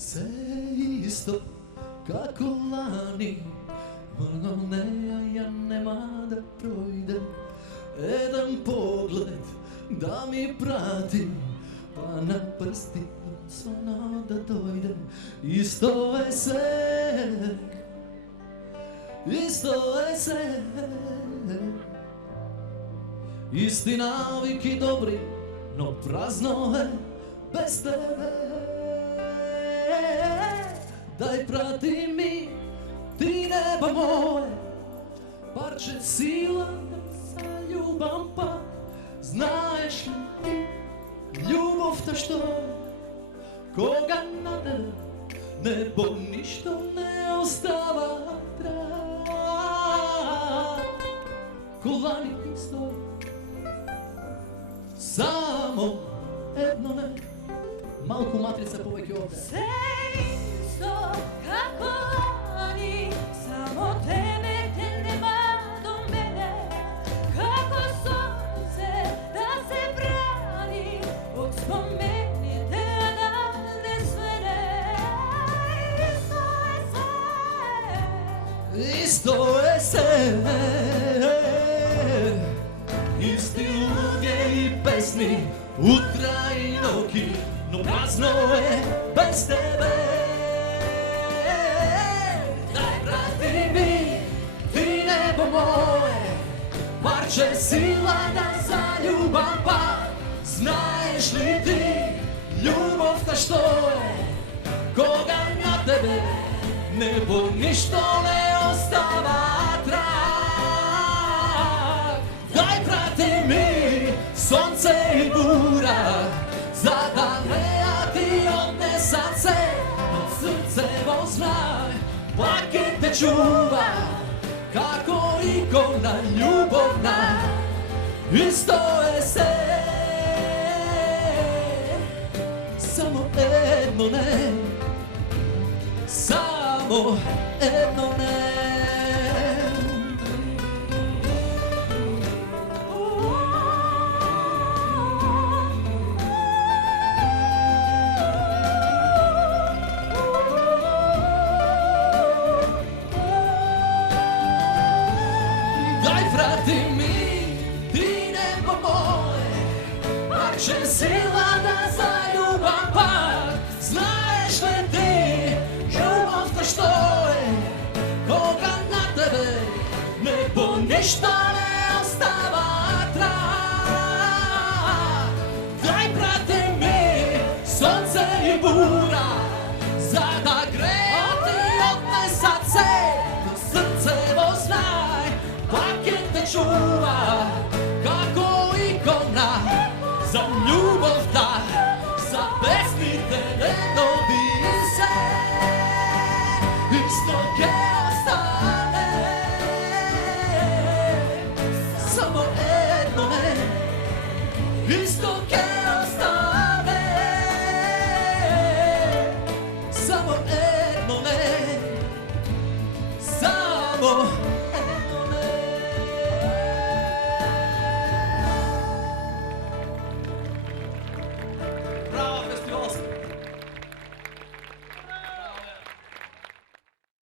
Sve isto kako lani, vrlo ja nema da projdem. Jedan pogled da mi prati, pa na prsti ono da dojdem. Isto je sve, isto je sve, isti naviki dobri, no prazno je bez tebe. Daj prati mi, ti nebo moje, parče sila za ljubav pa. Знаеш ли ти, любовта що е, кога на тебе небо нищо не остава трай. Колани ти стои, само едно не, малко матрица повеќе овде. Се исто како лани, само тебе те нема до мене, како сонце да се брани од спомените одавде свене. Isto je sve, isti ljuge i pesni, utra i noći, no prazno je bez tebe. Daj prati mi, ti nebo moje, parče sila da zaljubav pa. Знаеш ли ти, любовта що е, кога на тебе небо нищо не остава трag. Дай прати ми сонце и бура, за да нея ти отнесат се, но сърце познай, плаки те чува, како икона љубовна, исто е се. Само едно не, само едно не. Дай прати ми, ти небо моje, парče сила да zaljubam pak. Знаеш ли ти, любовта що е, кога на тебе небо нищо не остава трag. Дай прати ми сонце и бура, за да